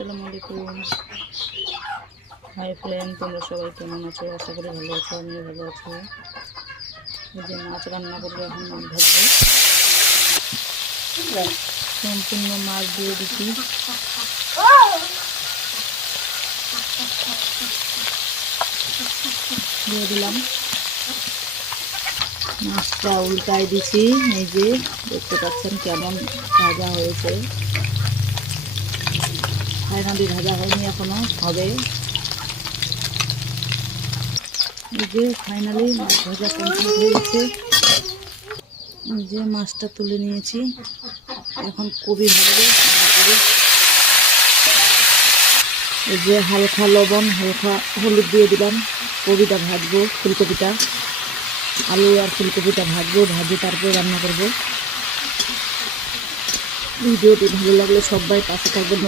আসসালামু আলাইকুম। Hi friend, তোমরা সবাই কেমন আছো? আশা করি ভালো আছো, আমিও ভালো আছি। এই যে মাছ রান্না করবো, এখন মাছ ভাজবো। সম্পূর্ণ মাছ দিয়ে দিচ্ছি, দিয়ে দিলাম। মাছটা উল্টাই দিছি, এই যে দেখতে পাচ্ছেন কেমন ভাজা হয়েছে। ফাইনালি ভাজা হয়নি, এখনো হবে। এই যে ফাইনালি মাছ ভাজা কমপ্লিট হয়ে গেছে। এই যে মাছটা তুলে নিয়েছি, এখন কবি ভাজবো। এই যে হালকা লবণ, হালকা হলুদ দিয়ে দিলাম। কবিটা ভাজবো, ফুলকপিটা, আলু আর ফুলকপিটা ভাজবো, ভাজে তারপরে রান্না করবো। ভিডিওটি ভালো লাগলে সবাই পাশে থাকবেন।